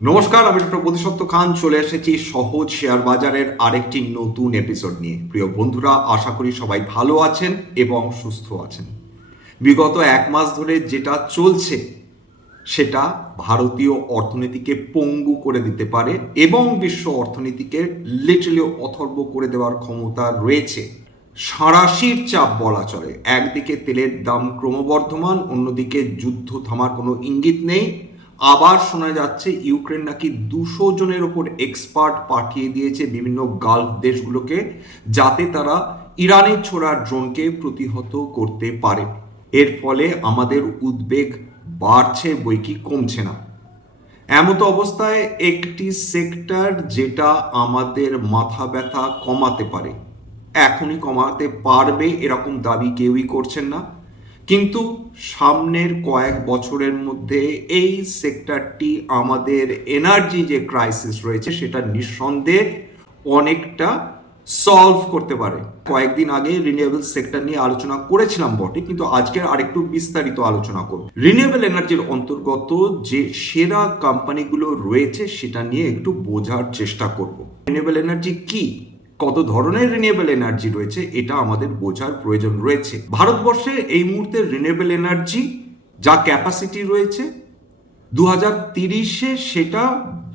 নমস্কার, আমি ডক্টর বোধিসত্ত্ব খান চলে এসেছি সহজ শেয়ার বাজারের আরেকটি নতুন এপিসোড নিয়ে। প্রিয় বন্ধুরা, আশা করি সবাই ভালো আছেন এবং সুস্থ আছেন। বিগত এক মাস ধরে যেটা চলছে সেটা ভারতীয় অর্থনীতিকে পঙ্গু করে দিতে পারে এবং বিশ্ব অর্থনীতিকে লিটারালি অথর্ব করে দেওয়ার ক্ষমতা রয়েছে। সাঁড়াশির চাপ বলা চলে। একদিকে তেলের দাম ক্রমবর্ধমান, অন্যদিকে যুদ্ধ থামার কোনো ইঙ্গিত নেই। আবার শোনা যাচ্ছে ইউক্রেন নাকি 200 জনের ওপর এক্সপার্ট পাঠিয়ে দিয়েছে বিভিন্ন গালফ দেশগুলোকে, যাতে তারা ইরানের ছোড়া ড্রোনকে প্রতিহত করতে পারে। এর ফলে আমাদের উদ্বেগ বাড়ছে বই কি কমছে না। এমতো অবস্থায় একটি সেক্টর যেটা আমাদের মাথা ব্যথা কমাতে পারে, এখনই কমাতে পারবে এরকম দাবি কেউই করছেন না, কিন্তু সামনের কয়েক বছরের মধ্যে এই সেক্টরটি আমাদের এনার্জি যে ক্রাইসিস রয়েছে সেটা নিঃসন্দেহে অনেকটা সলভ করতে পারে। কয়েকদিন আগে রিনিউয়েবল সেক্টর নিয়ে আলোচনা করেছিলাম বটে, কিন্তু আজকে আরেকটু বিস্তারিত আলোচনা করব। রিনিউয়েবল এনার্জির অন্তর্গত যে সেরা কোম্পানিগুলো রয়েছে সেটা নিয়ে একটু বোঝার চেষ্টা করব। রিনিউয়েবল এনার্জি কি, কত ধরনের রিনিউয়েবল এনার্জি রয়েছে, এটা আমাদের বোঝার প্রয়োজন রয়েছে। ভারতবর্ষে এই মুহূর্তে রিনিউয়েবল এনার্জি যা ক্যাপাসিটি রয়েছে 2030-এ সেটা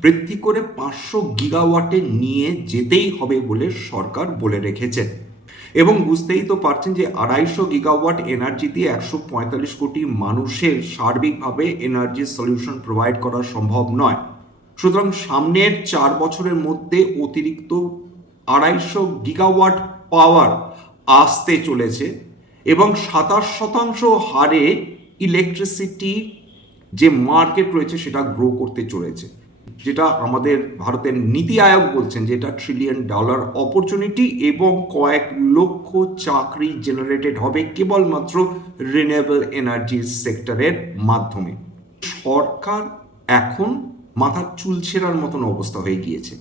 বৃদ্ধি করে 500 গিগাওয়াটে নিয়ে যেতেই হবে বলে সরকার বলে রেখেছেন। এবং বুঝতেই তো পারছেন যে 250 গিগাওয়াট এনার্জি দিয়ে 145 কোটি মানুষের সার্বিকভাবে এনার্জি সলিউশন প্রোভাইড করা সম্ভব নয়। সুতরাং সামনের 4 বছরের মধ্যে অতিরিক্ত 250 গিগাওয়াট পাওয়ার আসতে চলেছে এবং 27% হারে ইলেকট্রিসিটি যে মার্কেট রয়েছে সেটা গ্রো করতে চলেছে, যেটা আমাদের ভারতের নীতি আয়োগ বলছেন যে এটা $1 ট্রিলিয়ন অপরচুনিটি এবং কয়েক লক্ষ চাকরি জেনারেটেড হবে কেবলমাত্র রিনিউয়েবল এনার্জি সেক্টরের মাধ্যমে। সরকার এখন মাথার চুল ছেঁড়ার মতন অবস্থা হয়ে গিয়েছে।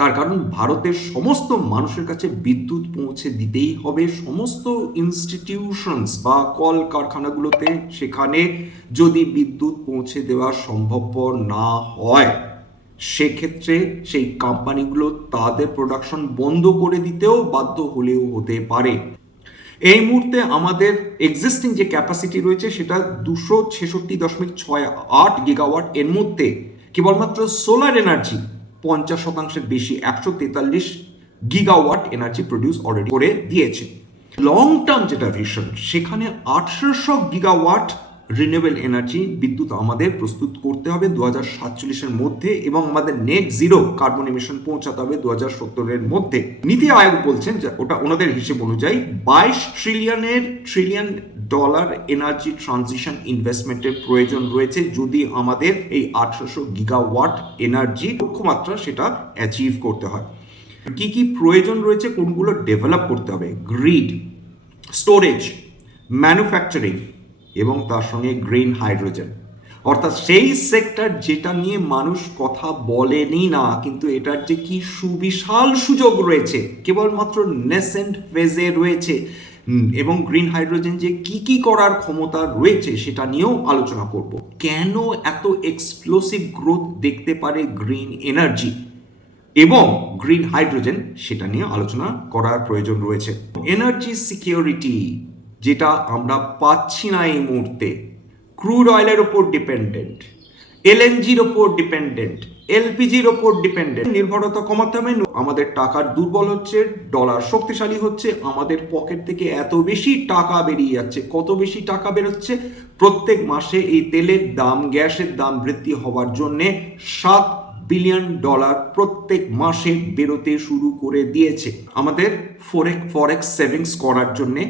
তার কারণ ভারতের সমস্ত মানুষের কাছে বিদ্যুৎ পৌঁছে দিতেই হবে। সমস্ত ইনস্টিটিউশনস বা কল কারখানাগুলোতে সেখানে যদি বিদ্যুৎ পৌঁছে দেওয়া সম্ভবপর না হয়, সেক্ষেত্রে সেই কোম্পানিগুলো তাদের প্রোডাকশন বন্ধ করে দিতেও বাধ্য হলেও হতে পারে। এই মুহূর্তে আমাদের এক্সিস্টিং যে ক্যাপাসিটি রয়েছে সেটা 266.68 গিগাওয়াট। এর মধ্যে কেবলমাত্র সোলার এনার্জি 50%-এর বেশি 143 গিগাওয়াট এনার্জি প্রডিউস অলরেডি করে দিয়েছে। লং টার্ম যেটা ভিশন, সেখানে 1800 গিগাওয়াট রিনিউয়েবল এনার্জি বিদ্যুৎ আমাদের প্রস্তুত করতে হবে 2047-এর মধ্যে এবং আমাদের নেট জিরো কার্বন এমিশন পৌঁছাতে হবে 2070-এর মধ্যে। নীতি আয়োগ বলছেন যে ওটা ওনাদের হিসেব অনুযায়ী $22 ট্রিলিয়ন এনার্জি ট্রানজিশন ইনভেস্টমেন্টের প্রয়োজন রয়েছে যদি আমাদের এই 1800 গিগাওয়াট এনার্জি লক্ষ্যমাত্রা সেটা অ্যাচিভ করতে হয়। কি কি প্রয়োজন রয়েছে, কোনগুলো ডেভেলপ করতে হবে? গ্রিড, স্টোরেজ, ম্যানুফ্যাকচারিং এবং তার সঙ্গে গ্রিন হাইড্রোজেন, অর্থাৎ সেই সেক্টর যেটা নিয়ে মানুষ কথা বলেনি না, কিন্তু এটার যে কি সুবিশাল সুযোগ রয়েছে, কেবলমাত্র নেসেন্ট ফেজে রয়েছে। এবং গ্রিন হাইড্রোজেন যে কি কি করার ক্ষমতা রয়েছে সেটা নিয়েও আলোচনা করব। কেন এত এক্সপ্লোসিভ গ্রোথ দেখতে পারে গ্রিন এনার্জি এবং গ্রিন হাইড্রোজেন, সেটা নিয়ে আলোচনা করার প্রয়োজন রয়েছে। এনার্জি সিকিউরিটি যেটা আমরা পাচ্ছি না এই মুহূর্তে, ক্রুড অয়েলের ওপর ডিপেন্ডেন্ট, এলএনজির ওপর ডিপেন্ডেন্ট, এলপিজির ওপর ডিপেন্ডেন্ট। নির্ভরতা কমাতে হবে। আমাদের টাকার দুর্বল হচ্ছে, ডলার শক্তিশালী হচ্ছে, আমাদের পকেট থেকে এত বেশি টাকা বেরিয়ে যাচ্ছে। কত বেশি টাকা বেরোচ্ছে? প্রত্যেক মাসে এই তেলের দাম, গ্যাসের দাম বৃদ্ধি হওয়ার জন্যে $7 বিলিয়ন প্রত্যেক মাসে বেরোতে শুরু করে দিয়েছে। আমাদের ফরেক্স সেভিংস করার জন্যে,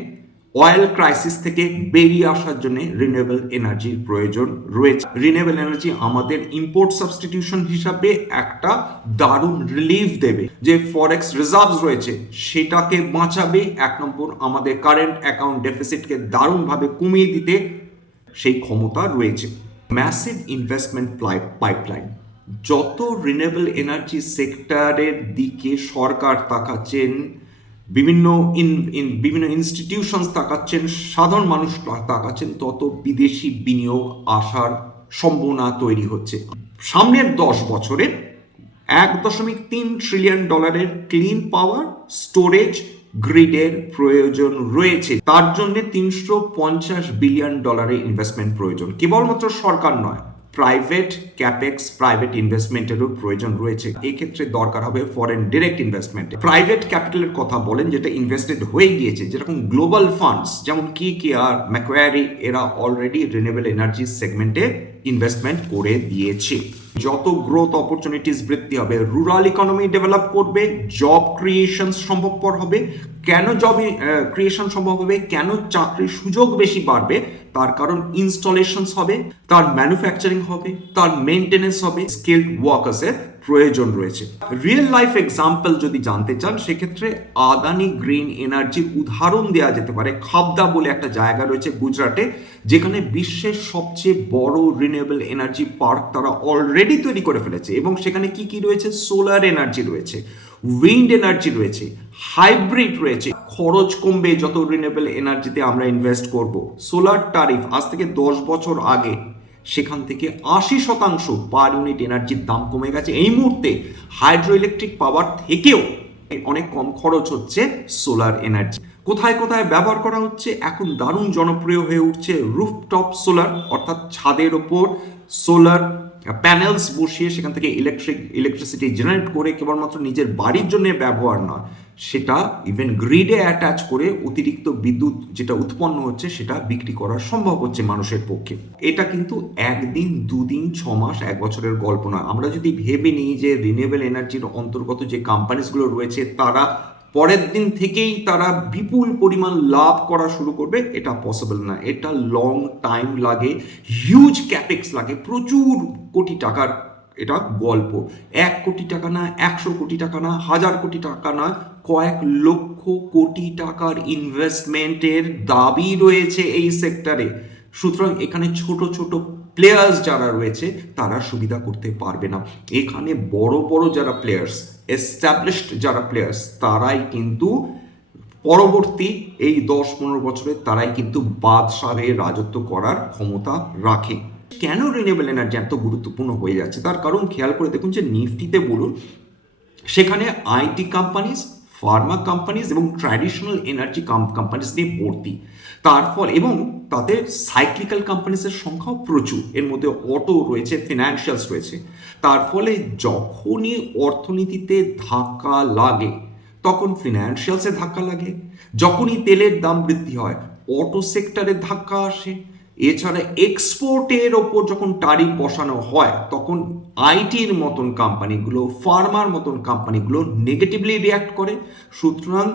অয়েল ক্রাইসিস থেকে বেরিয়ে আসার জন্য রিনিউয়েবল এনার্জির প্রয়োজন রয়েছে। রিনিউয়েবল এনার্জি আমাদের ইম্পোর্ট সাবস্টিটিউশন হিসাবে একটা দারুণ রিলিফ দেবে। যে ফরেক্স রিজার্ভস রয়েছে সেটাকে বাঁচাবে। 1 নম্বর, আমাদের কারেন্ট অ্যাকাউন্ট ডেফিসিটকে দারুণভাবে কমিয়ে দিতে সেই ক্ষমতা রয়েছে। ম্যাসিভ ইনভেস্টমেন্ট পাইপলাইন, যত রিনিউয়েবল এনার্জি সেক্টরের দিকে সরকার তাকাচ্ছেন, বিভিন্ন ইনস্টিটিউশনস তাকাচ্ছেন, সাধারণ মানুষ তাকাচ্ছেন, তত বিদেশি বিনিয়োগ আসার সম্ভাবনা তৈরি হচ্ছে। সামনের 10 বছরে 1.3 ট্রিলিয়ন ডলারের ক্লিন পাওয়ার স্টোরেজ গ্রিডের প্রয়োজন রয়েছে। তার জন্য 350 বিলিয়ন ডলারের ইনভেস্টমেন্ট প্রয়োজন। কেবলমাত্র সরকার নয়, প্রাইভেট ক্যাপেক্স, প্রাইভেট ইনভেস্টমেন্টেরও প্রয়োজন রয়েছে। এক্ষেত্রে দরকার হবে ফরেন ডিরেক্ট ইনভেস্টমেন্ট। প্রাইভেট ক্যাপিটালের কথা বলেন, যেটা ইনভেস্টেড হয়ে গিয়েছে, যেরকম গ্লোবাল ফান্ডস যেমন KKR, ম্যাকোয়ারি, এরা অলরেডি রিনিউয়েবল এনার্জি সেগমেন্টে ইনভেস্টমেন্ট করে দিয়েছে। যত গ্রোথ অপরচুনিটিস বৃদ্ধি হবে, রুরাল ইকোনমি ডেভেলপ করবে, জব ক্রিয়েশন সম্ভবপর হবে। কেন জব ক্রিয়েশন সম্ভব হবে, কেন চাকরির সুযোগ বেশি বাড়বে, তার কারণ ইনস্টলেশনস হবে, তার ম্যানুফ্যাকচারিং হবে, তার মেনটেনেন্স হবে, স্কিলড ওয়ার্কার্সের প্রয়োজন রয়েছে। রিয়েল লাইফ এক্সাম্পল যদি জানতে চান, সেক্ষেত্রে আদানি গ্রিন এনার্জির উদাহরণ দেওয়া যেতে পারে। খাবদা বলে একটা জায়গা রয়েছে গুজরাটে, যেখানে বিশ্বের সবচেয়ে বড় রিনিউয়েবল এনার্জি পার্ক তারা অলরেডি তৈরি করে ফেলেছে। এবং সেখানে কি কি রয়েছে, সোলার এনার্জি রয়েছে, উইন্ড এনার্জি রয়েছে, হাইব্রিড রয়েছে। খরচ কমবে যত রিনিউয়েবল এনার্জিতে আমরা ইনভেস্ট করব। সোলার ট্যারিফ আজ থেকে 10 বছর আগে সেখান থেকে 80% পার ইউনিট এনার্জির দাম কমে গেছে। এই মুহূর্তে হাইড্রো ইলেকট্রিক পাওয়ার থেকেও অনেক কম খরচ হচ্ছে সোলার এনার্জি। কোথায় কোথায় ব্যবহার করা হচ্ছে, এখন দারুণ জনপ্রিয় হয়ে উঠছে রুফটপ সোলার, অর্থাৎ ছাদের ওপর সোলার প্যানেলস বসিয়ে সেখান থেকে ইলেকট্রিসিটি জেনারেট করে কেবলমাত্র নিজের বাড়ির জন্য ব্যবহার নয়, সেটা ইভেন গ্রিডে অ্যাটাচ করে অতিরিক্ত বিদ্যুৎ যেটা উৎপন্ন হচ্ছে সেটা বিক্রি করা সম্ভব হচ্ছে মানুষের পক্ষে। এটা কিন্তু একদিন, দুদিন, 6 মাস, 1 বছরের গল্প নয়। আমরা যদি ভেবে নিই যে রিনিউয়েবল এনার্জির অন্তর্গত যে কোম্পানিসগুলো রয়েছে তারা পরের দিন থেকেই তারা বিপুল পরিমাণ লাভ করা শুরু করবে, এটা পসিবল না। এটা লং টাইম লাগে, হিউজ ক্যাপেক্স লাগে, প্রচুর কোটি টাকার এটা গল্প। 1 কোটি টাকা না, 100 কোটি টাকা না, 1000 কোটি টাকা না, কয়েক লক্ষ কোটি টাকার ইনভেস্টমেন্টের দাবি রয়েছে এই সেক্টরে। সুতরাং এখানে ছোট ছোট প্লেয়ার্স যারা রয়েছে তারা সুবিধা করতে পারবে না। এখানে বড় বড় যারা প্লেয়ার্স, এস্টাবলিশড যারা প্লেয়ার্স, তারাই কিন্তু পরবর্তী এই 10-15 বছরে তারাই কিন্তু বাদশাহে রাজত্ব করার ক্ষমতা রাখে। কেন রিনিউয়েবল এনার্জি এত গুরুত্বপূর্ণ হয়ে যাচ্ছে, তার কারণ খেয়াল করে দেখুন যে নিফটিতে বলুন, সেখানে আইটি কোম্পানিজ, ফার্মা কোম্পানিজ এবং ট্র্যাডিশনাল এনার্জি কোম্পানিজ নিয়ে ভর্তি। তার ফল এবং তাতে সাইক্লিক্যাল কোম্পানিজের সংখ্যাও প্রচুর, এর মধ্যে অটো রয়েছে, ফিনান্সিয়ালস রয়েছে। তার ফলে যখনই অর্থনীতিতে ধাক্কা লাগে তখন ফিনান্সিয়ালসে ধাক্কা লাগে, যখনই তেলের দাম বৃদ্ধি হয় অটো সেক্টরে ধাক্কা আসে, এছাড়া এক্সপোর্টের ওপর যখন ট্যারিফ বসানো হয় তখন আইটির মতন কোম্পানিগুলো, ফার্মার মতন কোম্পানিগুলো নেগেটিভলি রিয়াক্ট করে। সুতরাং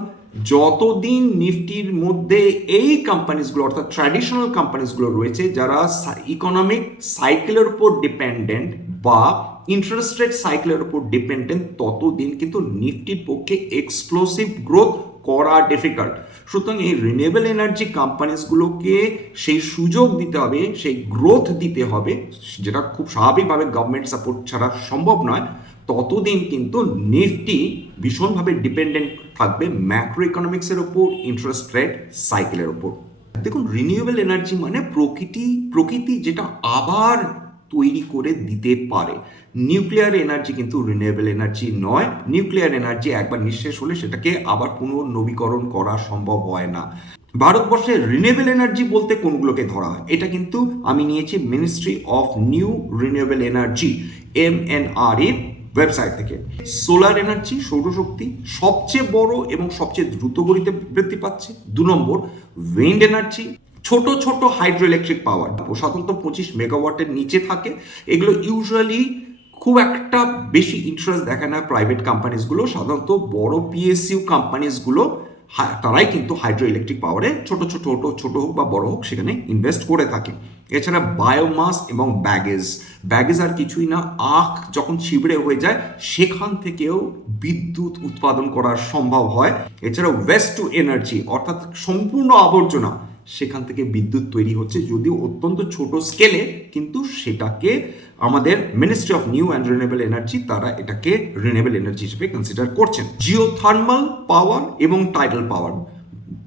যতদিন নিফটির মধ্যে এই কোম্পানিসগুলো অর্থাৎ ট্র্যাডিশনাল কোম্পানিসগুলো রয়েছে যারা ইকোনমিক সাইকেলের উপর ডিপেন্ডেন্ট বা ইন্টারেস্ট রেট সাইকেলের উপর ডিপেন্ডেন্ট, ততদিন কিন্তু নিফটির পক্ষে এক্সপ্লোসিভ গ্রোথ করা ডিফিকাল্ট। সুতরাং এই রিনিউয়েবল এনার্জি কোম্পানিসগুলোকে সেই সুযোগ দিতে হবে, সেই গ্রোথ দিতে হবে, যেটা খুব স্বাভাবিকভাবে গভর্নমেন্ট সাপোর্ট ছাড়া সম্ভব নয়। ততদিন কিন্তু নিফটি ভীষণভাবে ডিপেন্ডেন্ট থাকবে ম্যাক্রো ইকোনমিক্সের ওপর, ইন্টারেস্ট রেট সাইকেলের ওপর। দেখুন, রিনিউয়েবল এনার্জি মানে প্রকৃতি যেটা আবার তৈরি করে দিতে পারে। নিউক্লিয়ার এনার্জি কিন্তু রিনিউয়েবল এনার্জি নয়। নিউক্লিয়ার এনার্জি একবার নিঃশেষ হলে সেটাকে আবার পুনর্নবীকরণ করা সম্ভব হয় না। ভারতবর্ষে রিনিউয়েবল এনার্জি বলতে কোনগুলোকে ধরা হয়, এটা কিন্তু আমি নিয়েছি ministry of new renewable energy MNR এর ওয়েবসাইট থেকে। সোলার এনার্জি, সৌরশক্তি সবচেয়ে বড় এবং সবচেয়ে দ্রুত গতিতে বৃদ্ধি পাচ্ছে। 2 নম্বর উইন্ড এনার্জি, ছোট ছোট হাইড্রো ইলেকট্রিক পাওয়ার, সাধারণত 25 মেগাওয়াটের নিচে থাকে। এগুলো ইউজুয়ালি খুব একটা বেশি ইন্টারেস্ট দেখায় না প্রাইভেট কোম্পানিসগুলো, সাধারণত বড় PSU কোম্পানিসগুলো তারাই কিন্তু হাইড্রো ইলেকট্রিক পাওয়ারে ছোট হোক বা বড় হোক সেখানে ইনভেস্ট করে থাকে। এছাড়া বায়োমাস এবং ব্যাগেজ আর কিছুই না, আখ যখন ছিবড়ে হয়ে যায় সেখান থেকেও বিদ্যুৎ উৎপাদন করা সম্ভব হয়। এছাড়া ওয়েস্ট টু এনার্জি অর্থাৎ সম্পূর্ণ আবর্জনা, সেখান থেকে বিদ্যুৎ তৈরি হচ্ছে, যদিও অত্যন্ত ছোট স্কেলে, কিন্তু সেটাকে আমাদের ministry of new and renewable energy তারা এটাকে রিনিউয়েবল এনার্জি হিসেবে কনসিডার করছেন। জিওথার্মাল পাওয়ার এবং টাইডাল পাওয়ার,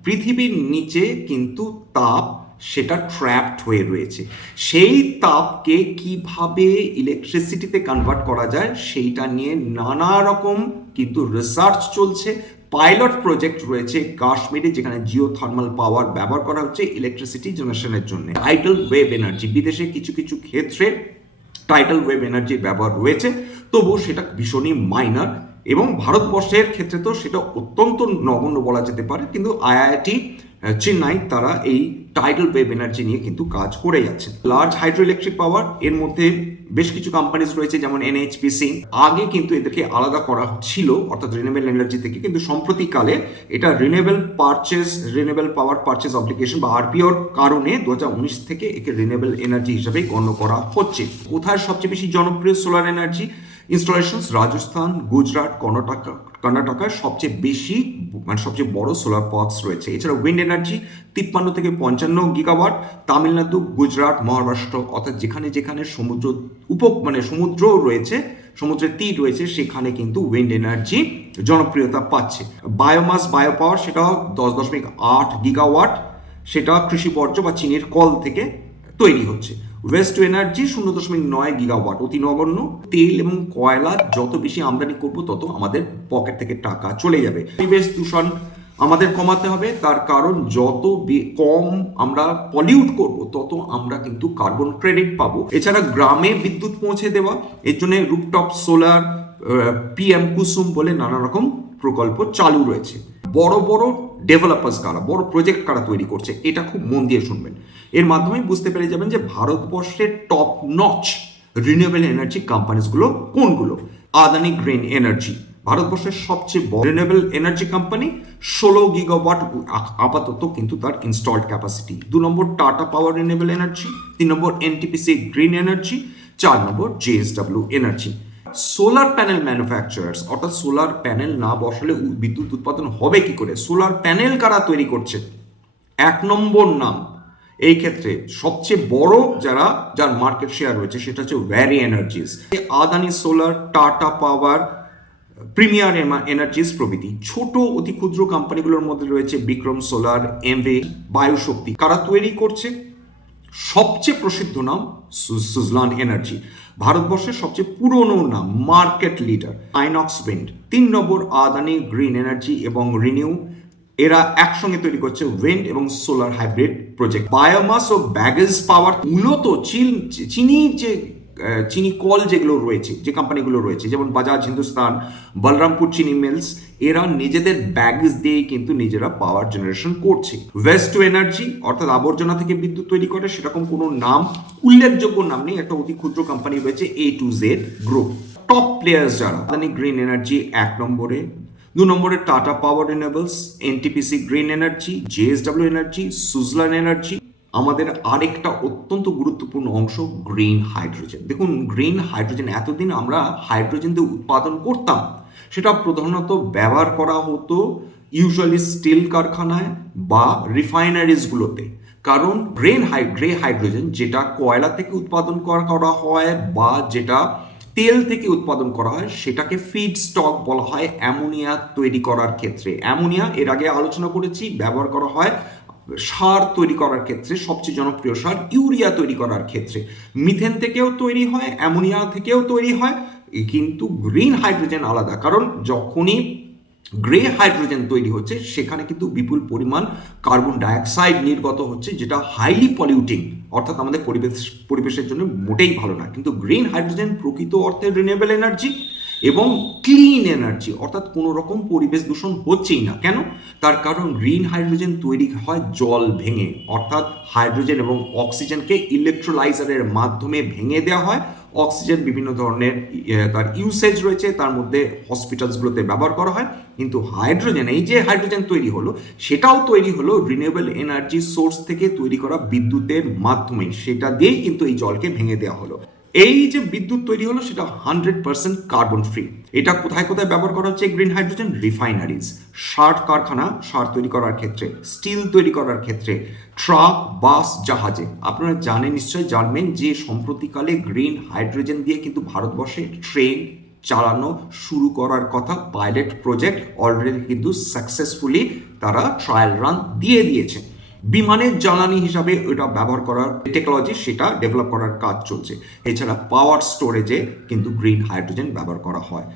পৃথিবীর নিচে কিন্তু তাপ সেটা ট্র্যাপড হয়ে রয়েছে। সেই তাপকে কিভাবে ইলেকট্রিসিটিতে কনভার্ট করা যায় সেইটা নিয়ে নানা রকম কিন্তু রিসার্চ চলছে। পাইলট প্রজেক্ট রয়েছে কাশ্মীরে, যেখানে জিও থার্মাল পাওয়ার ব্যবহার করা হচ্ছে ইলেকট্রিসিটি জেনারেশনের জন্য। টাইডাল ওয়েভ এনার্জি, বিদেশে কিছু কিছু ক্ষেত্রে টাইডাল ওয়েভ এনার্জির ব্যবহার রয়েছে, তবুও সেটা ভীষণই মাইনার, এবং ভারতবর্ষের ক্ষেত্রে তো সেটা অত্যন্ত নগণ্য বলা যেতে পারে। কিন্তু আইআইটি চেন্নাই তারা এই টাইডাল ওয়েভ এনার্জি নিয়ে কিন্তু কাজ করে যাচ্ছে। লার্জ হাইড্রো ইলেকট্রিক পাওয়ার, এর মধ্যে বেশ কিছু কোম্পানিজ রয়েছে যেমন এনএইচপিসি। আগে কিন্তু এদেরকে আলাদা করা ছিল অর্থাৎ রিনিউয়েবল এনার্জি থেকে, কিন্তু সম্প্রতিকালে এটা রিনিউয়েবল পাওয়ার পারচেজ অব্লিগেশন বা আরপিওর কারণে 2019 থেকে একে রিনিউয়েবল এনার্জি হিসেবে গণ্য করা হচ্ছে। কোথায় সবচেয়ে বেশি জনপ্রিয় solar energy installations? Rajasthan, Gujarat, কর্ণাটকার সবচেয়ে বেশি সবচেয়ে বড় সোলার পার্কস রয়েছে। এছাড়া উইন্ড এনার্জি 53 থেকে 55 গিগাওয়াট। তামিলনাড়ু, গুজরাট, মহারাষ্ট্র, অর্থাৎ যেখানে যেখানে সমুদ্র রয়েছে, সমুদ্রের তীর রয়েছে, সেখানে কিন্তু উইন্ড এনার্জি জনপ্রিয়তা পাচ্ছে। বায়োমাস বায়োপাওয়ার, সেটাও 10.8 গিগাওয়াট, সেটা কৃষি বর্জ্য বা চিনির কল থেকে তৈরি হচ্ছে। ওয়েস্ট এনার্জি 0.9 গিগাওয়াট, অতি নগণ্য। তেল এবং কয়লা যত বেশি আমদানি করব তত আমাদের পকেট থেকে টাকা চলে যাবে। পরিবেশ দূষণ আমাদের কমাতে হবে, তার কারণ যত কম আমরা পলিউট করব তত আমরা কিন্তু কার্বন ক্রেডিট পাবো। এছাড়া গ্রামে বিদ্যুৎ পৌঁছে দেওয়া, এর জন্য রুফটপ সোলার, পিএম কুসুম বলে নানা রকম প্রকল্প চালু রয়েছে। বড় বড় ডেভেলপার্স কারা, বড় প্রজেক্ট কারা তৈরি করছে, এটা খুব মন দিয়ে শুনবেন। এর মাধ্যমে বুঝতে পেরে যাবেন যে ভারতবর্ষের টপ নচ রিনিউয়েবল এনার্জি কোম্পানিজগুলো কোনগুলো। আদানি গ্রিন এনার্জি ভারতবর্ষের সবচেয়ে বড় রিনিউয়েবল এনার্জি কোম্পানি, 16 গিগাওয়াট আপাতত কিন্তু তার ইনস্টলড ক্যাপাসিটি। 2 নম্বর টাটা পাওয়ার রিনিউয়েবল এনার্জি, 3 নম্বর এনটিপিসি গ্রিন এনার্জি, 4 নম্বর JSW energy. Solar panel manufacturers, অর্থাৎ সোলার প্যানেল না বসালে বিদ্যুৎ উৎপাদন হবে কি করে, সোলার প্যানেল কারা তৈরি করছে? 1 নম্বর নাম এই ক্ষেত্রে সবচেয়ে বড় যার মার্কেট শেয়ার রয়েছে সেটা হচ্ছে Waaree energies. Adani solar, Tata power, premier energies প্রভৃতি। ছোট অতি ক্ষুদ্র কোম্পানিগুলোর মধ্যে রয়েছে বিক্রম সোলার, এমভে, বায়ুশক্তি। কারা তৈরি করছে? সবচেয়ে প্রসিদ্ধ নাম সুজলান এনার্জি, ভারতবর্ষের সবচেয়ে পুরনো নাম, মার্কেট লিডার আইনক্স উইন্ড। 3 নম্বর আদানি গ্রিন এনার্জি এবং রিনিউ, এরা একসঙ্গে তৈরি করছে উইন্ড এবং সোলার হাইব্রিড প্রজেক্ট। বায়োমাস ও ব্যাগেজ পাওয়ার, মূলত চিনি কল যেগুলো রয়েছে, যে কোম্পানিগুলো রয়েছে যেমন বাজাজ হিন্দুস্তান, বলরামপুর চিনি মিলস, এরা নিজেদের ব্যাগেজ দিয়ে কিন্তু নিজেরা পাওয়ার জেনারেশন করছে। ওয়েস্ট টু এনার্জি, অর্থাৎ আবর্জনা থেকে বিদ্যুৎ তৈরি করে, সেরকম কোনো নাম, উল্লেখযোগ্য নাম নেই। একটা অতি ক্ষুদ্র কোম্পানি রয়েছে A to Z গ্রুপ। টপ প্লেয়ার্স যারা, আদানি গ্রিন এনার্জি 1 নম্বরে, 2 নম্বরে Tata power renewables, NTPC green energy, JSW energy, Suzlon energy. আমাদের আরেকটা অত্যন্ত গুরুত্বপূর্ণ অংশ গ্রিন হাইড্রোজেন। দেখুন, গ্রিন হাইড্রোজেন, এতদিন আমরা হাইড্রোজেন দিয়ে উৎপাদন করতাম, সেটা প্রধানত ব্যবহার করা হতো ইউজুয়ালি স্টিল কারখানায় বা রিফাইনারিজগুলোতে। কারণ গ্রে হাইড্রোজেন যেটা কয়লা থেকে উৎপাদন করা হয় বা যেটা তেল থেকে উৎপাদন করা হয়, সেটাকে ফিড স্টক বলা হয় অ্যামোনিয়া তৈরি করার ক্ষেত্রে। অ্যামোনিয়া এর আগে আলোচনা করেছি, ব্যবহার করা হয় সার তৈরি করার ক্ষেত্রে, সবচেয়ে জনপ্রিয় সার ইউরিয়া তৈরি করার ক্ষেত্রে। মিথেন থেকেও তৈরি হয়, অ্যামোনিয়া থেকেও তৈরি হয়, কিন্তু গ্রিন হাইড্রোজেন আলাদা। কারণ যখনই গ্রে হাইড্রোজেন তৈরি হচ্ছে সেখানে কিন্তু বিপুল পরিমাণ কার্বন ডাইঅক্সাইড নির্গত হচ্ছে, যেটা হাইলি পলিউটিং, অর্থাৎ আমাদের পরিবেশের জন্য মোটেই ভালো না। কিন্তু গ্রিন হাইড্রোজেন প্রকৃত অর্থে রিনিউয়েবল এনার্জি এবং ক্লিন এনার্জি, অর্থাৎ কোনো রকম পরিবেশ দূষণ হচ্ছেই না। কেন? তার কারণ গ্রিন হাইড্রোজেন তৈরি হয় জল ভেঙে, অর্থাৎ হাইড্রোজেন এবং অক্সিজেনকে ইলেকট্রোলাইজারের মাধ্যমে ভেঙে দেওয়া হয়। অক্সিজেন বিভিন্ন ধরনের তার ইউসেজ রয়েছে, তার মধ্যে হসপিটালসগুলোতে ব্যবহার করা হয়। কিন্তু হাইড্রোজেন, এই যে হাইড্রোজেন তৈরি হলো, সেটাও তৈরি হলো রিনিউয়েবল এনার্জি সোর্স থেকে তৈরি করা বিদ্যুতের মাধ্যমে, সেটা দিয়েই কিন্তু এই জলকে ভেঙে দেওয়া হলো। এই যে বিদ্যুৎ তৈরি হলো সেটা 100% কার্বন ফ্রি। এটা কোথায় কোথায় ব্যবহার করা হচ্ছে গ্রিন হাইড্রোজেন? রিফাইনারিজ, সার কারখানা, সার তৈরি করার ক্ষেত্রে, স্টিল তৈরি করার ক্ষেত্রে, ট্রাক, বাস, জাহাজে। আপনারা জানবেন যে সম্প্রতিকালে গ্রিন হাইড্রোজেন দিয়ে কিন্তু ভারতবর্ষে ট্রেন চালানো শুরু করার কথা। পাইলট প্রজেক্ট অলরেডি কিন্তু সাকসেসফুলি তারা ট্রায়াল রান দিয়ে দিয়েছে। বিমানের জ্বালানি হিসাবে এটা ব্যবহার করার টেকনোলজি সেটা ডেভেলপ করার কাজ চলছে। এছাড়া পাওয়ার স্টোরেজে কিন্তু গ্রিন হাইড্রোজেন ব্যবহার করা হয়।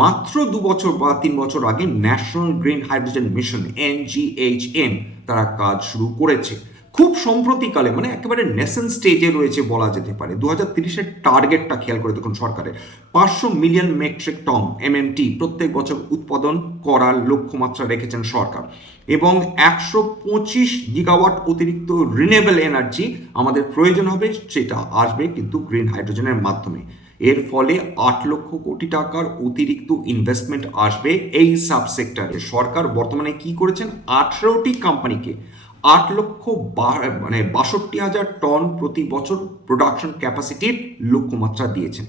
মাত্র 2 বছর বা 3 বছর আগে national green hydrogen mission NGHM তারা কাজ শুরু করেছে। খুব সম্প্রতিকালে মানে একেবারে নেসেন্ট স্টেজে রয়েছে বলা যেতে পারে। 2030-এর টার্গেটটা খেয়াল করে দেখুন, সরকারের 500 মিলিয়ন মেট্রিক টন MMT প্রত্যেক বছর উৎপাদন করার লক্ষ্যমাত্রা রেখেছেন সরকার, এবং 125 গিগাওয়াট অতিরিক্ত রিনিউয়েবল এনার্জি আমাদের প্রয়োজন হবে, সেটা আসবে কিন্তু গ্রিন হাইড্রোজেনের মাধ্যমে। এর ফলে 8 লক্ষ কোটি টাকার অতিরিক্ত ইনভেস্টমেন্ট আসবে এই সাবসেক্টরে। সরকার বর্তমানে কি করেছেন, 18টি কোম্পানিকে 8,62,000 টন প্রতি বছর প্রোডাকশন ক্যাপাসিটির লক্ষ্যমাত্রা দিয়েছেন।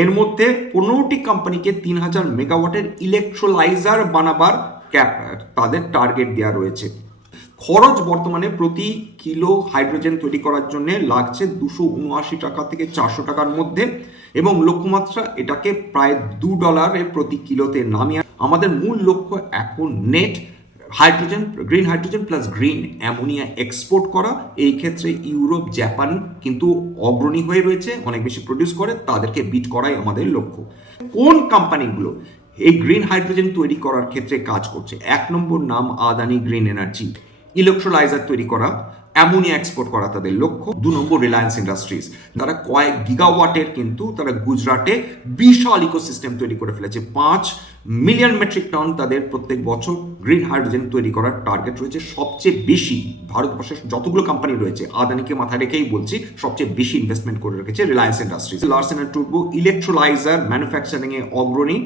এর মধ্যে 15টি কোম্পানিকে 3000 মেগাওয়াটের ইলেকট্রোলাইজার বানাবার তাদের টার্গেট দেওয়া রয়েছে। খরচ বর্তমানে প্রতি কিলো হাইড্রোজেন তৈরি করার জন্য লাগছে 279 টাকা থেকে 400 টাকার মধ্যে, এবং লক্ষ্যমাত্রা এটাকে প্রায় $2 প্রতি কিলোতে নামিয়ে। আমাদের মূল লক্ষ্য এখন net hydrogen, green hydrogen plus green ammonia export করা। এই ক্ষেত্রে ইউরোপ, জাপান কিন্তু অগ্রণী হয়ে রয়েছে, অনেক বেশি প্রডিউস করে, তাদেরকে বিট করাই আমাদের লক্ষ্য। কোন কোম্পানিগুলো এই গ্রিন হাইড্রোজেন তৈরি করার ক্ষেত্রে কাজ করছে? 1 নম্বর নাম আদানি গ্রিন এনার্জি, ইলেকট্রোলাইজার তৈরি করা, অ্যামোনিয়া এক্সপোর্ট করা তাদের লক্ষ্য। 2 নম্বর রিলায়েন্স ইন্ডাস্ট্রিজ, তারা কয়েক গিগাওয়াটের কিন্তু তারা গুজরাটে বিশাল ইকোসিস্টেম তৈরি করে ফেলেছে। 5 মিলিয়ন মেট্রিক টন তাদের প্রত্যেক বছর গ্রিন হাইড্রোজেন তৈরি করার টার্গেট রয়েছে। সবচেয়ে বেশি ভারতবর্ষের যতগুলো কোম্পানি রয়েছে, আদানিকে মাথায় রেখেই বলছি, সবচেয়ে বেশি ইনভেস্টমেন্ট করে রেখেছে Reliance industries. Larsen and Toubro electrolyser manufacturing এ অগ্রণী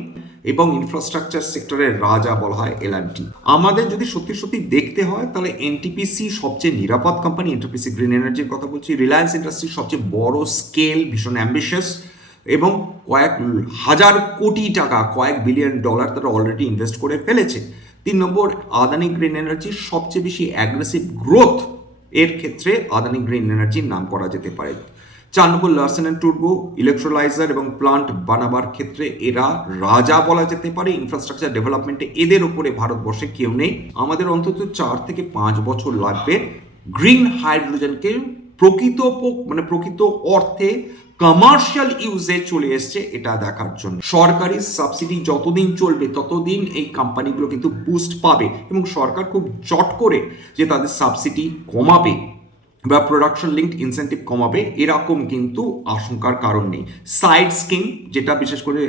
এবং ইনফ্রাস্ট্রাকচার সেক্টরের রাজা বলা হয় L&T। আমাদের যদি সত্যি সত্যি দেখতে হয় তাহলে এনটিপিসি সবচেয়ে নিরাপদ কোম্পানি, এনটিপিসি গ্রিন এনার্জির কথা বলছি। রিলায়েন্স ইন্ডাস্ট্রি সবচেয়ে বড় স্কেল, ভীষণ অ্যাম্বিশিয়াস, এবং কয়েক হাজার কোটি টাকা, কয়েক বিলিয়ন ডলার তারা অলরেডি ইনভেস্ট করে ফেলেছে। 3 নম্বর আদানি গ্রিন এনার্জি সবচেয়ে বেশি অ্যাগ্রেসিভ গ্রোথ, এর ক্ষেত্রে আদানি গ্রিন এনার্জির নাম করা যেতে পারে। 4 নম্বর লার্সেন এন্ড টুব্রো ইলেকট্রোলাইজার এবং প্লান্ট বানাবার ক্ষেত্রে এরা রাজা বলা যেতে পারে। ইনফ্রাস্ট্রাকচার ডেভেলপমেন্টে এদের উপরে ভারতবর্ষে কেউ নেই। আমাদের অন্তত 4 থেকে 5 বছর লাগবে গ্রিন হাইড্রোজেনকে প্রকৃত অর্থে কমার্শিয়াল ইউজে চলে এসছে এটা দেখার জন্য। সরকারি সাবসিডি যতদিন চলবে ততদিন এই কোম্পানিগুলো কিন্তু বুস্ট পাবে, এবং সরকার খুব চট করে যে তাদের সাবসিডি কমাবে বা প্রোডাকশন লিঙ্কড ইনসেন্টিভ কমাবে এরকম কিন্তু আশঙ্কার কারণ নেই। সাইড স্কিম যেটা বিশেষ করে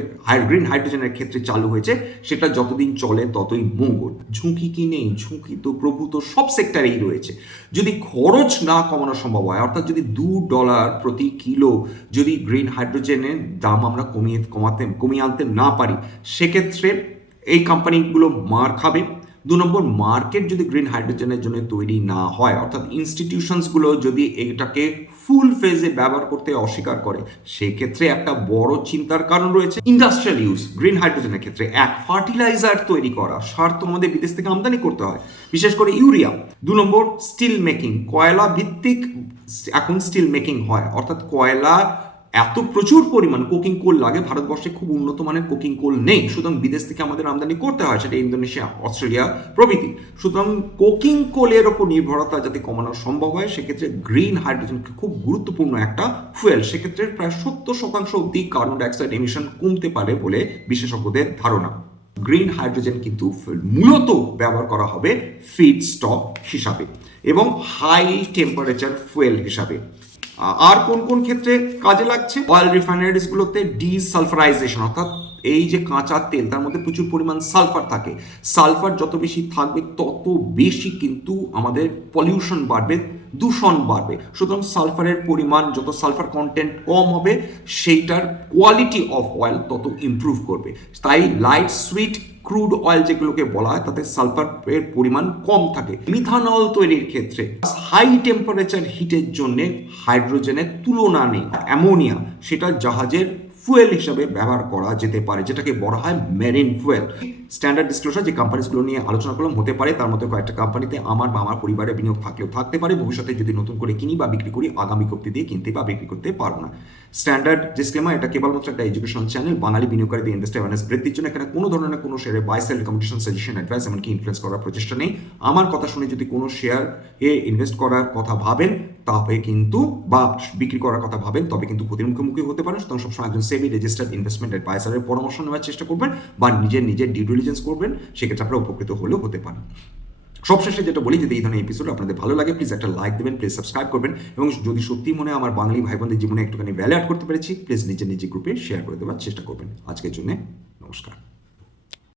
গ্রিন হাইড্রোজেনের ক্ষেত্রে চালু হয়েছে, সেটা যতদিন চলে ততই মঙ্গল। ঝুঁকি কি নেই? ঝুঁকি তো প্রভূত সব সেক্টরেই রয়েছে। যদি খরচ না কমানো সম্ভব হয়, অর্থাৎ যদি $2 প্রতি কিলো যদি গ্রিন হাইড্রোজেনের দাম আমরা কমিয়ে আনতে না পারি, সেক্ষেত্রে এই কোম্পানিগুলো মার খাবে। 2 নম্বর, মার্কেট যদি গ্রিন হাইড্রোজেনের জন্য তৈরি না হয়, অর্থাৎ ইনস্টিটিউশনসগুলো যদি এটাকে ফুল ফেজে ব্যবহার করতে অস্বীকার করে, সেক্ষেত্রে একটা বড় চিন্তার কারণ রয়েছে। ইন্ডাস্ট্রিয়াল ইউজ গ্রিন হাইড্রোজেনের ক্ষেত্রে ফার্টিলাইজার তৈরি করা, সার তো আমাদের বিদেশ থেকে আমদানি করতে হয়, বিশেষ করে ইউরিয়া। 2 নম্বর, স্টিল মেকিং, কয়লা ভিত্তিক এখন স্টিল মেকিং হয়, অর্থাৎ কয়লা এত প্রচুর পরিমাণ কোকিং কোল লাগে, ভারতবর্ষে খুব উন্নত মানের কোকিং কোল নেই, সুতরাং বিদেশ থেকে আমাদের আমদানি করতে হয়, সেটা ইন্দোনেশিয়া, অস্ট্রেলিয়া প্রভৃতি। সুতরাং কোকিং কোলের ওপর নির্ভরতা যাতে কমানো সম্ভব হয়, সেক্ষেত্রে গ্রিন হাইড্রোজেন খুব গুরুত্বপূর্ণ একটা ফুয়েল। সেক্ষেত্রে প্রায় 70% অবধি কার্বন ডাইঅক্সাইড এমিশন কমতে পারে বলে বিশেষজ্ঞদের ধারণা। গ্রিন হাইড্রোজেন কিন্তু মূলত ব্যবহার করা হবে ফিড স্টক হিসাবে এবং হাই টেম্পারেচার ফুয়েল হিসাবে। আর কোন কোন ক্ষেত্রে কাজে লাগছে? অয়েল রিফাইনারিজ গুলোতে ডিসালফারাইজেশন, অর্থাৎ এই যে কাঁচা তেল তার মধ্যে প্রচুর পরিমাণ সালফার থাকে, সালফার যত বেশি থাকবে তত বেশি কিন্তু আমাদের পলিউশন বাড়বে, দূষণ বাড়বে। সুতরাং সালফারের পরিমাণ, যত সালফার কন্টেন্ট কম হবে, সেইটার কোয়ালিটি অফ অয়েল তত ইমপ্রুভ করবে। তাই লাইট সুইট ক্রুড অয়েল যেগুলোকে বলা হয় তাতে সালফারের পরিমাণ কম থাকে। মিথানল তৈরির ক্ষেত্রে হাই টেম্পারেচার হিটের জন্য হাইড্রোজেনের তুলনা নেই। অ্যামোনিয়া, সেটা জাহাজের ফুয়েল হিসাবে ব্যবহার করা যেতে পারে, যেটাকে বলা হয় মেরিন ফুয়েল। স্ট্যান্ডার্ড ডিসক্লোজার যে কোম্পানিগুলো নিয়ে আলোচনা করলাম, হতে পারে তার মধ্যে কয়েকটা কোম্পানিতে আমার বা আমার পরিবারের বিনিয়োগ থাকলেও থাকতে পারে, ভবিষ্যতে যদি নতুন করে কিনি বা বিক্রি করি আগামী বিজ্ঞপ্তি দিয়ে কিনতে বা বিক্রি করতে পারবো না। স্ট্যান্ডার্ড ডিসক্লেমার, এটা কেবলমাত্র একটা এডুকেশনাল চ্যানেল, বাঙালি বিনিয়োগকারীদের ইনভেস্ট অ্যাওয়ারনেস বৃদ্ধির জন্য। এখানে কোনো ধরনের কোনো শেয়ারে buy sell recommendation, suggestion, advice এমনকি ইনফ্লুয়েন্স করার প্রচেষ্টা নেই। আমার কথা শুনে যদি কোনো শেয়ার এ ইনভেস্ট করার কথা ভাবেন তবে কিন্তু, বা বিক্রি করার কথা ভাবেন তবে কিন্তু ক্ষতির মুখোমুখি হতে পারেন। সুতরাং সবসময় একজন সেবি রেজিস্টার্ড ইনভেস্টমেন্ট অ্যাডভাইসারের পরামর্শ নেওয়ার চেষ্টা করবেন বা নিজের ডিউ ডিলিজেন্স করবেন, সেক্ষেত্রে আপনারা উপকৃত হলেও হতে পারেন। সবশেষে যেটা বলি, যদি এই ধরনের এপিসোড আপনাদের ভালো লাগে প্লিজ একটা লাইক দেবেন, প্লিজ সাবস্ক্রাইব করবেন, এবং যদি সত্যি মনে হয় আমার বাঙালি ভাই বোনদের জীবনে একটুখানি ভ্যালু অ্যাড করতে পেরেছি প্লিজ নিজের গ্রুপে শেয়ার করে দেওয়ার চেষ্টা করবেন। আজকের জন্য নমস্কার।